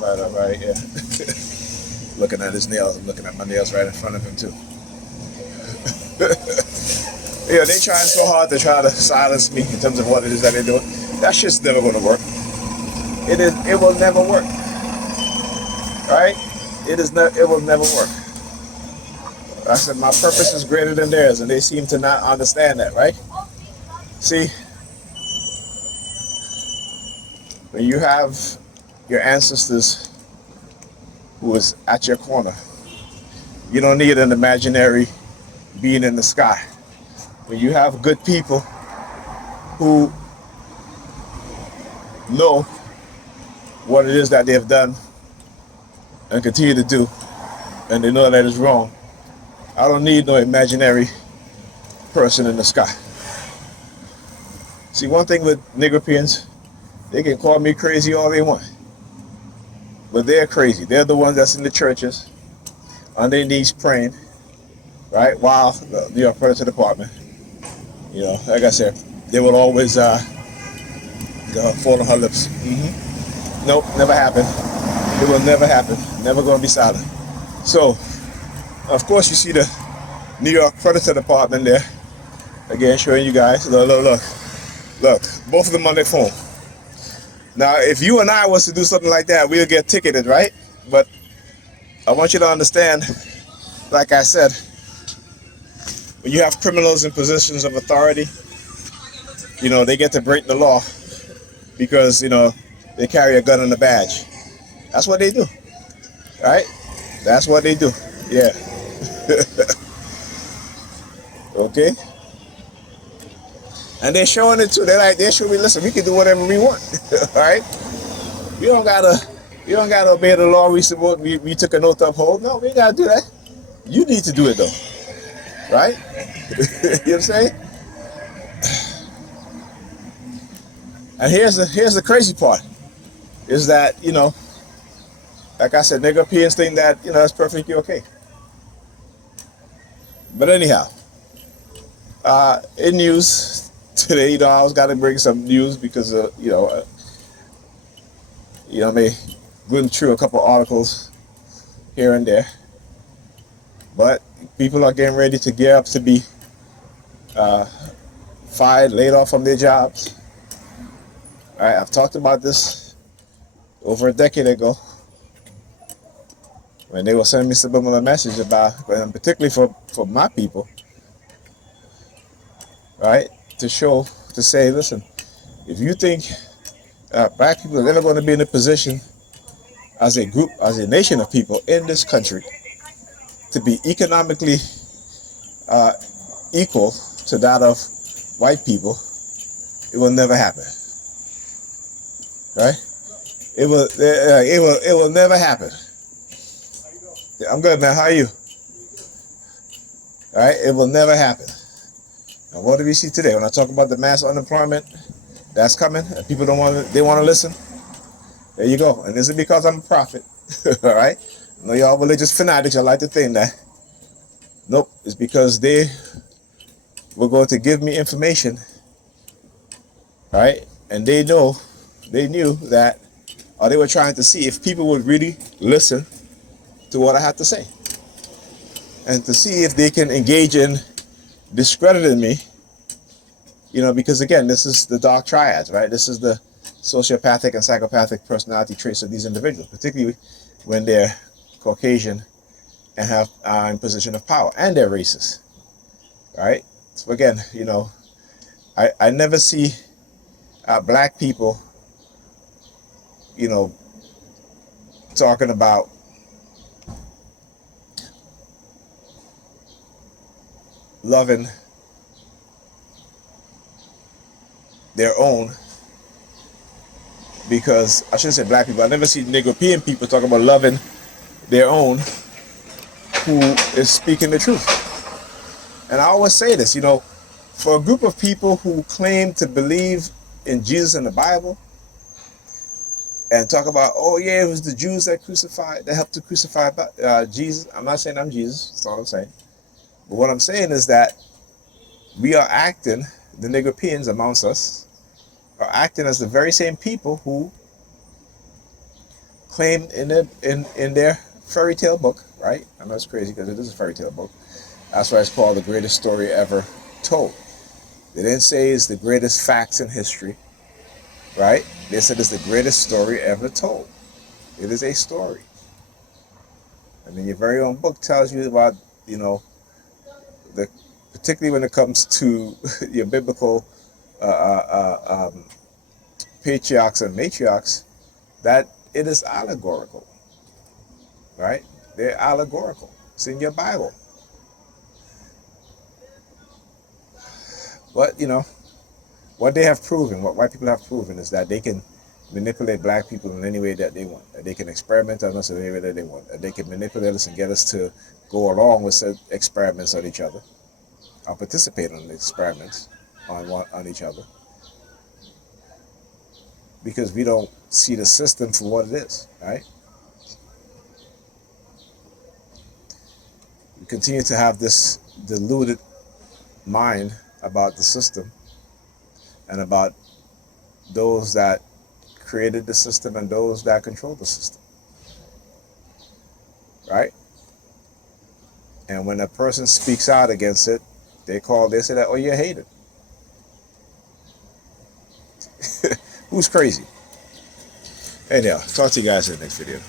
right, yeah. Looking at his nails, I'm looking at my nails right in front of him too. Yeah, they trying so hard to try to silence me in terms of what it is that they're doing. That shit's never gonna work. It will never work. Right? It will never work. I said my purpose is greater than theirs, and they seem to not understand that, right? See, when you have your ancestors who is at your corner, you don't need an imaginary being in the sky. When you have good people who know what it is that they have done and continue to do, and they know that it's wrong, I don't need no imaginary person in the sky. See, one thing with Negropeans, they can call me crazy all they want, but they're crazy. They're the ones that's in the churches, on their knees praying, right? While the New York Furniture Department, you know, like I said, they will always fall on her lips. Nope, never happened. It will never happen. Never gonna be silent. So, of course, you see the New York Furniture Department there. Again, showing you guys. Look. Both of them on their phone. Now, if you and I was to do something like that, we'll get ticketed, right? But I want you to understand, like I said, when you have criminals in positions of authority, you know, they get to break the law because, you know, they carry a gun and a badge. That's what they do, right? That's what they do. Yeah. Okay. And they're showing it too. They're showing me, listen, we can do whatever we want. All right. We don't gotta obey the law we took an oath to uphold. No, we ain't gotta do that. You need to do it though. Right? You know what I'm saying? And here's the crazy part. Is that, you know, like I said, Negropeans think that, you know, that's perfectly okay. But anyhow, in news today, you know, I was got to bring some news because, I may went through a couple articles here and there. But people are getting ready to gear up to be fired, laid off from their jobs. All right, I've talked about this over a decade ago when they were sending me subliminal message about, particularly for my people, right, to say, listen, if you think black people are never going to be in a position as a group, as a nation of people in this country to be economically equal to that of white people, it will never happen. Right? It will never happen. I'm good, man. How are you? All right? It will never happen. And what do we see today? When I talk about the mass unemployment that's coming, and people they want to listen. There you go. And this is because I'm a prophet. All right? I know y'all religious fanatics, I like to think that. Nope. It's because they were going to give me information. All right? And they knew that, or they were trying to see if people would really listen to what I had to say. And to see if they can engage in discrediting me, you know, because again, this is the dark triads, right? This is the sociopathic and psychopathic personality traits of these individuals, particularly when they're Caucasian and have in position of power, and they're racist, right? So again, you know, I never see black people, you know, talking about loving their own, because I shouldn't say black people, I never see Negropean people talking about loving their own who is speaking the truth. And I always say this, you know, for a group of people who claim to believe in Jesus and the Bible and talk about, oh yeah, it was the Jews that helped to crucify Jesus. I'm not saying I'm Jesus, that's all I'm saying. But what I'm saying is that we are acting, the Negropeans amongst us, are acting as the very same people who claimed in their fairy tale book, right? I know it's crazy because it is a fairy tale book. That's why it's called the greatest story ever told. They didn't say it's the greatest facts in history, right? They said it's the greatest story ever told. It is a story. And then your very own book tells you about, you know, the particularly when it comes to your biblical uh, patriarchs and matriarchs, that it is allegorical, right? They're allegorical. It's in your Bible. But, you know, what they have proven, what white people have proven, is that they can manipulate black people in any way that they want. That they can experiment on us in any way that they want. That they can manipulate us and get us to go along with said experiments on each other, or participate in the experiments on each other, because we don't see the system for what it is, right? We continue to have this deluded mind about the system and about those that created the system and those that control the system, right? And when a person speaks out against it, they say that, oh, you're hated. Who's crazy? Anyhow, talk to you guys in the next video.